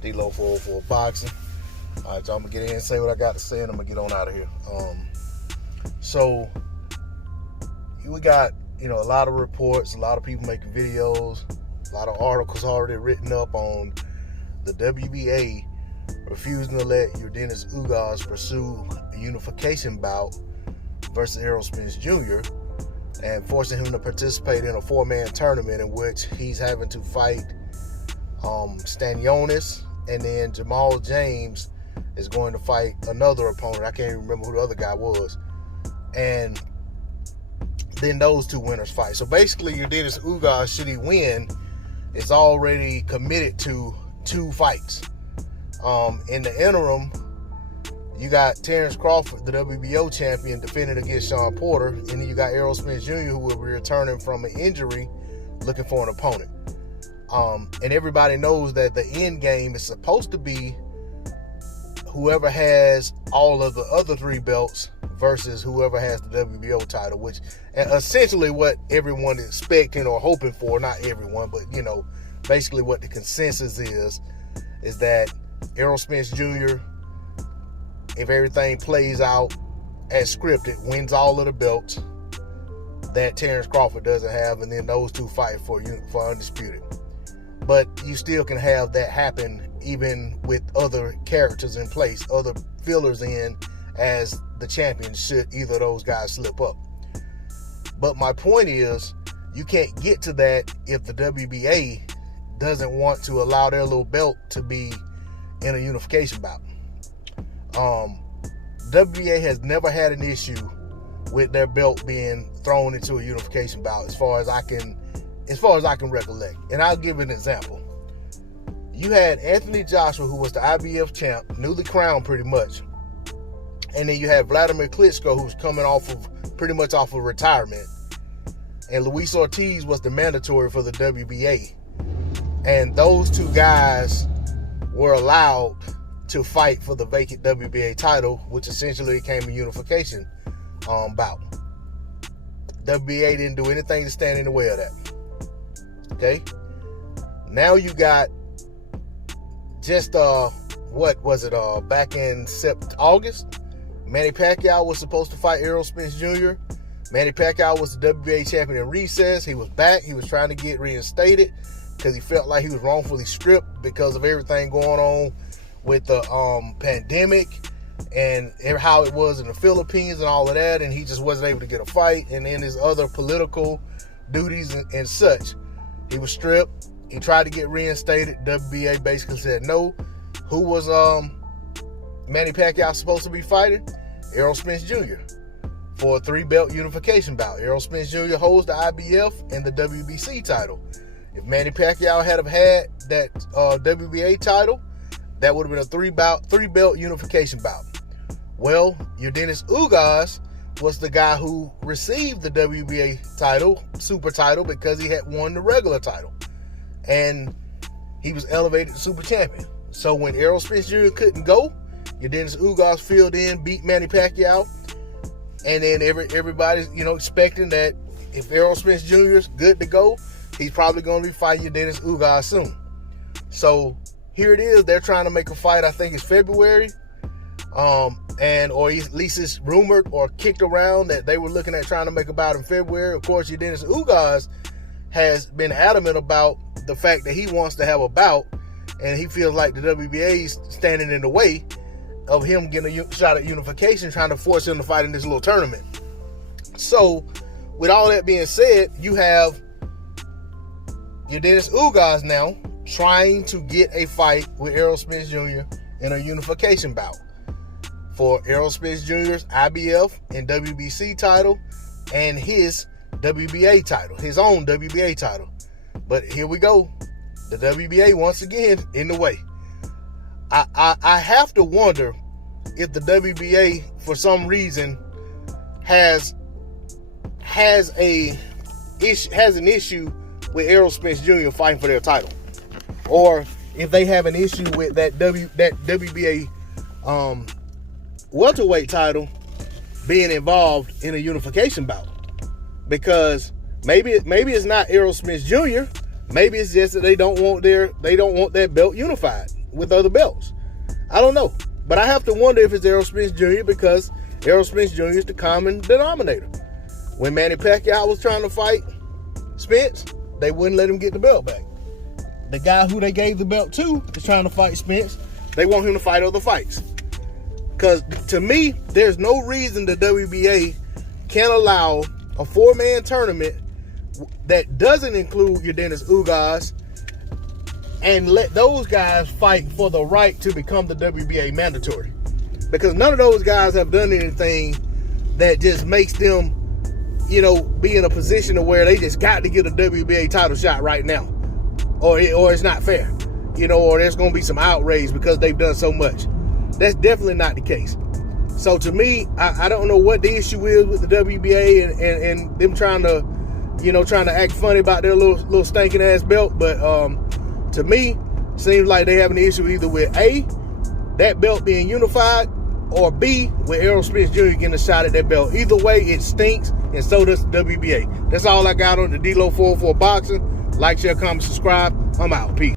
D-Lo 404 Boxing. All right, so I'm going to get in and say what I got to say, and I'm going to get on out of here. So, we got, a lot of reports, a lot of people making videos, a lot of articles already written up on the WBA refusing to let Yordenis Ugas pursue a unification bout versus Errol Spence Jr. and forcing him to participate in a 4-man tournament in which he's having to fight Yordenis, and then Jamal James is going to fight another opponent. I can't even remember who the other guy was. And then those two winners fight. So basically, Yordenis Ugas, should he win, is already committed to 2 fights. In the interim, you got Terrence Crawford, the WBO champion, defending against Shawn Porter. And then you got Errol Spence Jr., who will be returning from an injury, looking for an opponent. And everybody knows that the end game is supposed to be whoever has all of the other 3 belts versus whoever has the WBO title, which essentially what everyone is expecting or hoping for. Not everyone, but, basically what the consensus is that Errol Spence Jr., if everything plays out as scripted, wins all of the belts that Terrence Crawford doesn't have, and then those 2 fight for undisputed. But you still can have that happen even with other characters in place, other fillers in as the champion, should either of those guys slip up. But my point is, you can't get to that if the WBA doesn't want to allow their little belt to be in a unification bout. WBA has never had an issue with their belt being thrown into a unification bout, as far as I can recollect. And I'll give an example. You had Anthony Joshua, who was the IBF champ, newly crowned pretty much. And then you had Vladimir Klitschko, who's coming pretty much off of retirement. And Luis Ortiz was the mandatory for the WBA. And those 2 guys were allowed to fight for the vacant WBA title, which essentially became a unification bout. WBA didn't do anything to stand in the way of that. Okay? Now you got just, back in August, Manny Pacquiao was supposed to fight Errol Spence Jr. Manny Pacquiao was the WBA champion in recess. He was back. He was trying to get reinstated because he felt like he was wrongfully stripped because of everything going on with the pandemic and how it was in the Philippines and all of that, and he just wasn't able to get a fight. And then his other political duties and such, he was stripped. He tried to get reinstated. WBA basically said no. Who was Manny Pacquiao supposed to be fighting? Errol Spence Jr. for a 3-belt unification bout. Errol Spence Jr. holds the IBF and the WBC title. If Manny Pacquiao had that WBA title, that would have been a 3-belt unification bout. Well, Yordenis Ugas was the guy who received the WBA title, super title, because he had won the regular title. And he was elevated to super champion. So when Errol Spence Jr. couldn't go, Yordenis Ugas filled in, beat Manny Pacquiao. And then everybody's, expecting that if Errol Spence Jr. is good to go, he's probably going to be fighting Yordenis Ugas soon. So here it is. They're trying to make a fight. I think it's February. Or at least it's rumored or kicked around that they were looking at trying to make a bout in February. Of course, Yordenis Ugas has been adamant about the fact that he wants to have a bout, and he feels like the WBA is standing in the way of him getting a shot at unification, trying to force him to fight in this little tournament. So, with all that being said, you have Yordenis Ugas now trying to get a fight with Errol Spence Jr. in a unification bout for Errol Spence Jr.'s IBF and WBC title and his WBA title, his own WBA title. But here we go. The WBA once again in the way. I have to wonder if the WBA for some reason has an issue with Errol Spence Jr. fighting for their title, or if they have an issue with that WBA welterweight title being involved in a unification bout. Because maybe it's not Errol Spence Jr. Maybe it's just that they don't want that belt unified. with other belts. I don't know. But I have to wonder if it's Errol Spence Jr. because Errol Spence Jr. is the common denominator. When Manny Pacquiao was trying to fight Spence, they wouldn't let him get the belt back. The guy who they gave the belt to is trying to fight Spence. They want him to fight other fights. Because to me, there's no reason the WBA can't allow a 4-man tournament that doesn't include Yordenis Ugas and let those guys fight for the right to become the WBA mandatory. Because none of those guys have done anything that just makes them, be in a position of where they just got to get a WBA title shot right now. Or it's not fair. Or there's going to be some outrage because they've done so much. That's definitely not the case. So to me, I don't know what the issue is with the WBA and them trying to act funny about their little stinking ass belt. But to me, seems like they have an issue either with A, that belt being unified, or B, with Errol Spence Jr. getting a shot at that belt. Either way, it stinks, and so does the WBA. That's all I got on the D-Lo 404 Boxing. Like, share, comment, subscribe. I'm out. Peace.